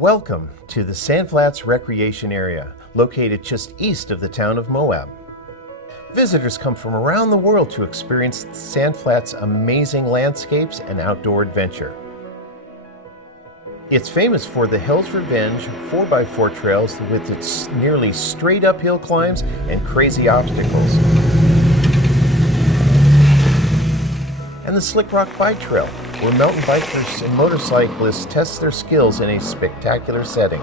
Welcome to the Sandflats Recreation Area, located just east of the town of Moab. Visitors come from around the world to experience the Sandflats' amazing landscapes and outdoor adventure. It's famous for the Hell's Revenge 4x4 trails with its nearly straight uphill climbs and crazy obstacles. And the Slickrock Bike Trail, where mountain bikers and motorcyclists test their skills in a spectacular setting.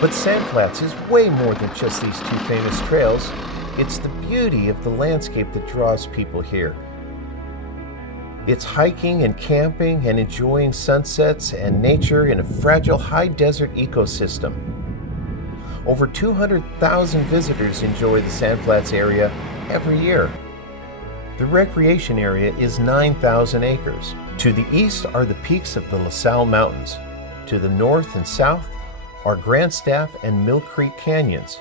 But Sandflats is way more than just these two famous trails. It's the beauty of the landscape that draws people here. It's hiking and camping and enjoying sunsets and nature in a fragile high desert ecosystem. Over 200,000 visitors enjoy the Sandflats area every year. The recreation area is 9,000 acres. To the east are the peaks of the LaSalle Mountains. To the north and south are Grandstaff and Mill Creek Canyons.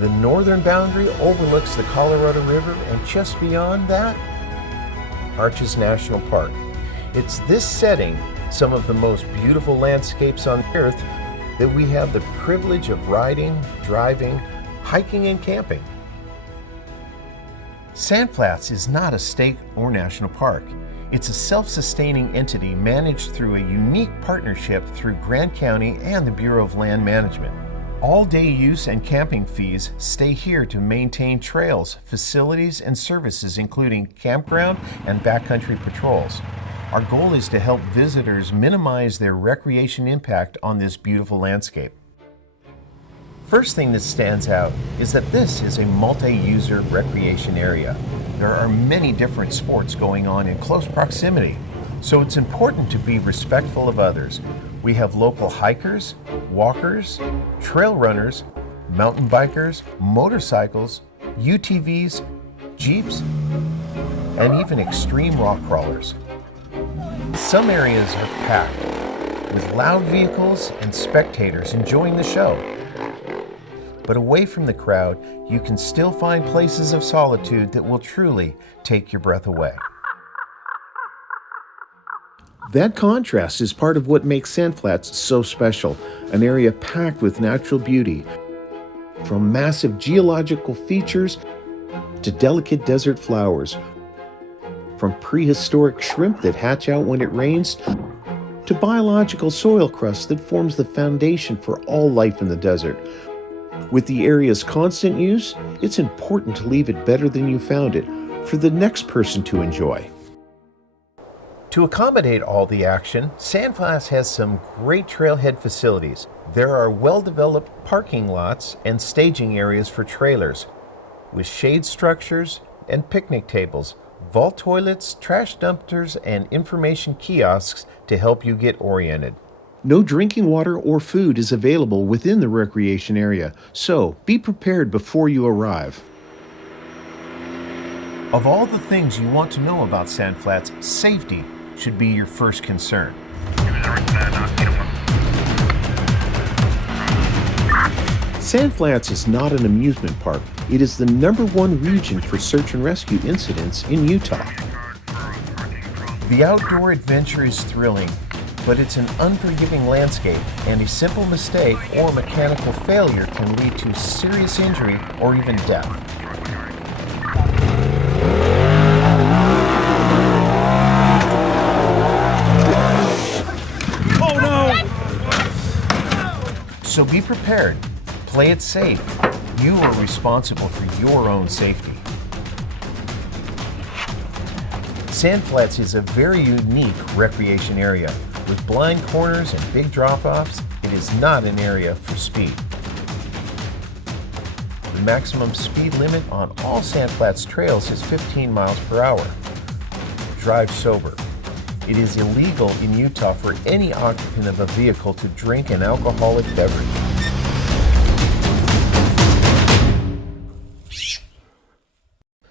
The northern boundary overlooks the Colorado River, and just beyond that, Arches National Park. It's this setting, some of the most beautiful landscapes on earth, that we have the privilege of riding, driving, hiking, and camping. Sandflats is not a state or national park. It's a self-sustaining entity managed through a unique partnership through Grant County and the Bureau of Land Management. All day use and camping fees stay here to maintain trails, facilities, and services including campground and backcountry patrols. Our goal is to help visitors minimize their recreation impact on this beautiful landscape. First thing that stands out is that this is a multi-user recreation area. There are many different sports going on in close proximity, so it's important to be respectful of others. We have local hikers, walkers, trail runners, mountain bikers, motorcycles, UTVs, Jeeps, and even extreme rock crawlers. Some areas are packed with loud vehicles and spectators enjoying the show. But away from the crowd, you can still find places of solitude that will truly take your breath away. That contrast is part of what makes Sandflats so special, an area packed with natural beauty. From massive geological features to delicate desert flowers, from prehistoric shrimp that hatch out when it rains, to biological soil crust that forms the foundation for all life in the desert. With the area's constant use, it's important to leave it better than you found it for the next person to enjoy. To accommodate all the action, Sandflats has some great trailhead facilities. There are well-developed parking lots and staging areas for trailers, with shade structures and picnic tables, vault toilets, trash dumpsters, and information kiosks to help you get oriented. No drinking water or food is available within the recreation area, so be prepared before you arrive. Of all the things you want to know about Sandflats, safety should be your first concern. Sandflats is not an amusement park. It is the #1 region for search and rescue incidents in Utah. The outdoor adventure is thrilling, but it's an unforgiving landscape, and a simple mistake or mechanical failure can lead to serious injury or even death. Oh no! So be prepared. Play it safe. You are responsible for your own safety. Sandflats is a very unique recreation area. With blind corners and big drop-offs, it is not an area for speed. The maximum speed limit on all Sandflats trails is 15 miles per hour. Drive sober. It is illegal in Utah for any occupant of a vehicle to drink an alcoholic beverage.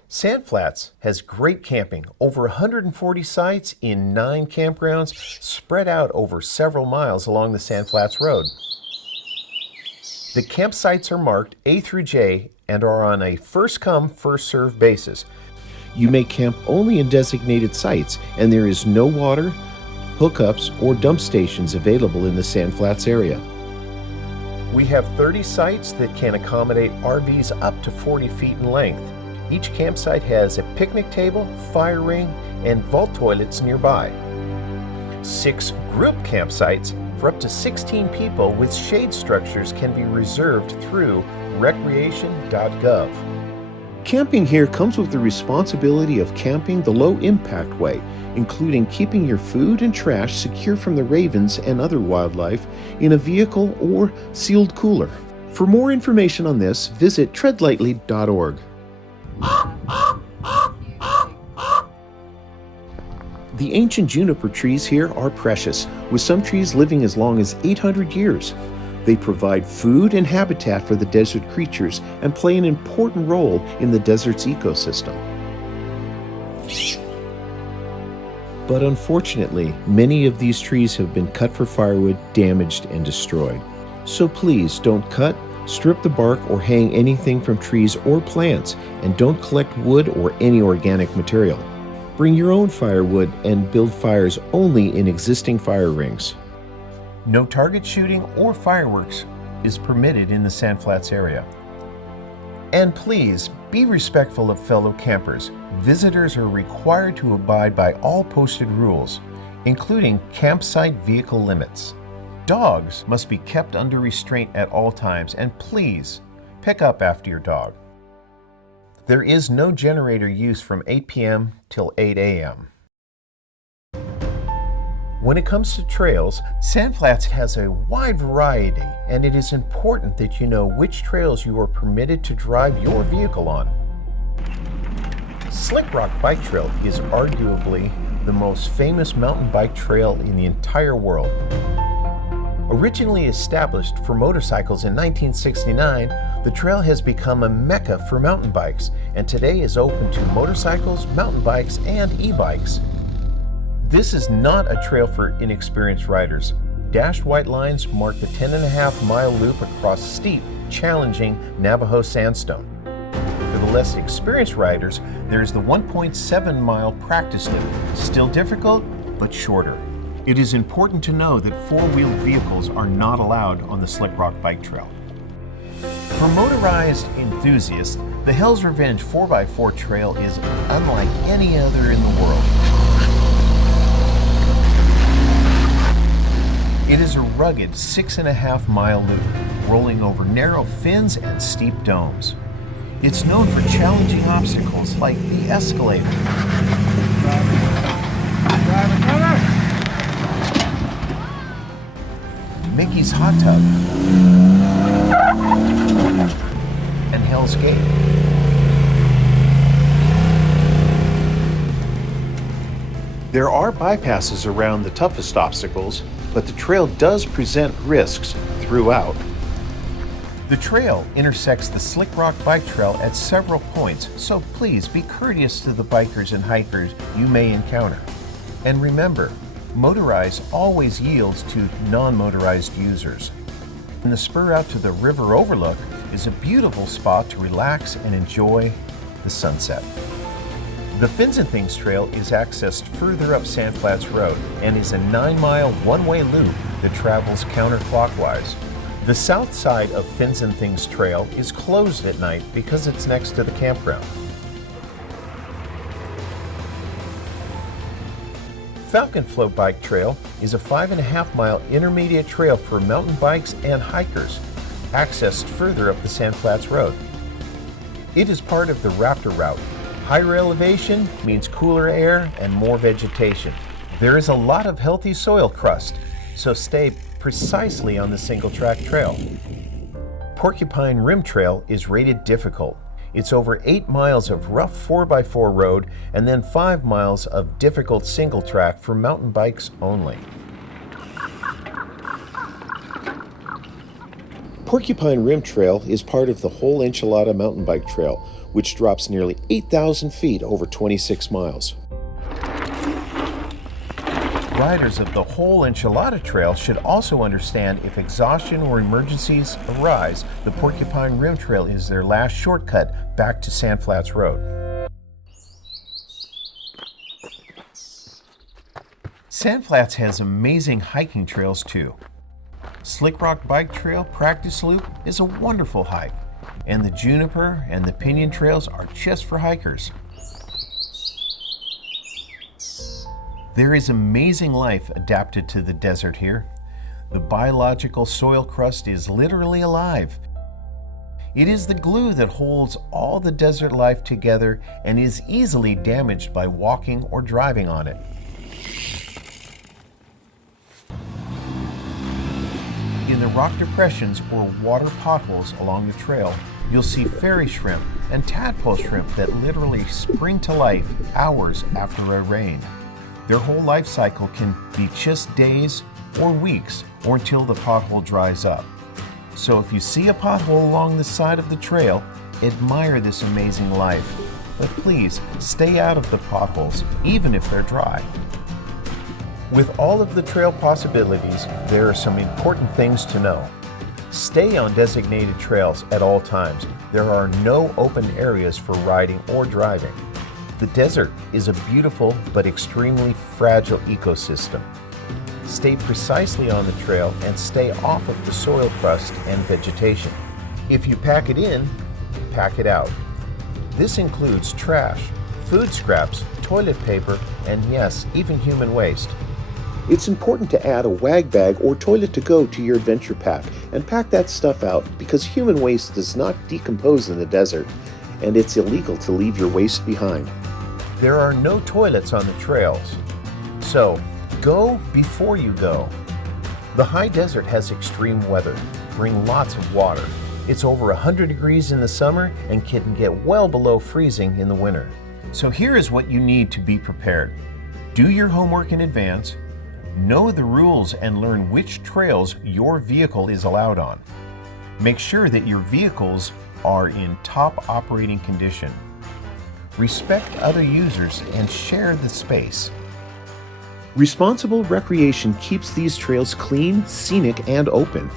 Sandflats has great camping, over 140 sites in 9 campgrounds spread out over several miles along the Sandflats Road. The campsites are marked A through J and are on a first-come, first-served basis. You may camp only in designated sites, and there is no water, hookups, or dump stations available in the Sand Flats area. We have 30 sites that can accommodate RVs up to 40 feet in length. Each campsite has a picnic table, fire ring, and vault toilets nearby. 6 group campsites for up to 16 people with shade structures can be reserved through recreation.gov. Camping here comes with the responsibility of camping the low-impact way, including keeping your food and trash secure from the ravens and other wildlife in a vehicle or sealed cooler. For more information on this, visit treadlightly.org. The ancient juniper trees here are precious, with some trees living as long as 800 years. They provide food and habitat for the desert creatures and play an important role in the desert's ecosystem. But unfortunately, many of these trees have been cut for firewood, damaged, and destroyed. So please don't cut, strip the bark, or hang anything from trees or plants, and don't collect wood or any organic material. Bring your own firewood and build fires only in existing fire rings. No target shooting or fireworks is permitted in the Sand Flats area. And please be respectful of fellow campers. Visitors are required to abide by all posted rules, including campsite vehicle limits. Dogs must be kept under restraint at all times, and please pick up after your dog. There is no generator use from 8 p.m. till 8 a.m. When it comes to trails, Sand Flats has a wide variety, and it is important that you know which trails you are permitted to drive your vehicle on. Slickrock Bike Trail is arguably the most famous mountain bike trail in the entire world. Originally established for motorcycles in 1969, the trail has become a mecca for mountain bikes, and today is open to motorcycles, mountain bikes, and e-bikes. This is not a trail for inexperienced riders. Dashed white lines mark the 10.5-mile loop across steep, challenging Navajo sandstone. For the less experienced riders, there is the 1.7-mile practice loop, still difficult, but shorter. It is important to know that four-wheeled vehicles are not allowed on the Slickrock Bike Trail. For motorized enthusiasts, the Hell's Revenge 4x4 trail is unlike any other in the world. It is a rugged 6.5-mile loop, rolling over narrow fins and steep domes. It's known for challenging obstacles like the escalator, Mickey's Hot Tub, and Hell's Gate. There are bypasses around the toughest obstacles, but the trail does present risks throughout. The trail intersects the Slickrock Bike Trail at several points, so please be courteous to the bikers and hikers you may encounter. And remember, motorized always yields to non-motorized users. And the spur out to the river overlook is a beautiful spot to relax and enjoy the sunset. The Fins and Things Trail is accessed further up Sand Flats Road and is a 9-mile one-way loop that travels counterclockwise. The south side of Fins and Things Trail is closed at night because it's next to the campground. Falcon Float Bike Trail is a 5.5-mile intermediate trail for mountain bikes and hikers, accessed further up the Sand Flats Road. It is part of the Raptor Route. Higher elevation means cooler air and more vegetation. There is a lot of healthy soil crust, so stay precisely on the single-track trail. Porcupine Rim Trail is rated difficult. It's over 8 miles of rough 4x4 road and then 5 miles of difficult single track for mountain bikes only. Porcupine Rim Trail is part of the Whole Enchilada Mountain Bike Trail, which drops nearly 8,000 feet over 26 miles. Riders of the Whole Enchilada Trail should also understand if exhaustion or emergencies arise, the Porcupine Rim Trail is their last shortcut back to Sand Flats Road. Sandflats has amazing hiking trails too. Slickrock Bike Trail Practice Loop is a wonderful hike, and the Juniper and the Pinion Trails are just for hikers. There is amazing life adapted to the desert here. The biological soil crust is literally alive. It is the glue that holds all the desert life together and is easily damaged by walking or driving on it. In the rock depressions or water potholes along the trail, you'll see fairy shrimp and tadpole shrimp that literally spring to life hours after a rain. Their whole life cycle can be just days or weeks or until the pothole dries up. So if you see a pothole along the side of the trail, admire this amazing life. But please stay out of the potholes, even if they're dry. With all of the trail possibilities, there are some important things to know. Stay on designated trails at all times. There are no open areas for riding or driving. The desert is a beautiful but extremely fragile ecosystem. Stay precisely on the trail and stay off of the soil crust and vegetation. If you pack it in, pack it out. This includes trash, food scraps, toilet paper, and yes, even human waste. It's important to add a wag bag or toilet to go to your adventure pack and pack that stuff out because human waste does not decompose in the desert and it's illegal to leave your waste behind. There are no toilets on the trails, so go before you go. The high desert has extreme weather. Bring lots of water. It's over 100 degrees in the summer and can get well below freezing in the winter. So here is what you need to be prepared. Do your homework in advance. Know the rules and learn which trails your vehicle is allowed on. Make sure that your vehicles are in top operating condition. Respect other users and share the space. Responsible recreation keeps these trails clean, scenic, and open.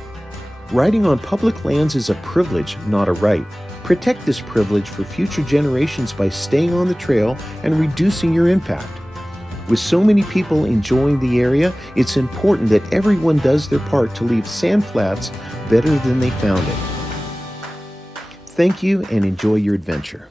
Riding on public lands is a privilege, not a right. Protect this privilege for future generations by staying on the trail and reducing your impact. With so many people enjoying the area, it's important that everyone does their part to leave Sandflats better than they found it. Thank you and enjoy your adventure.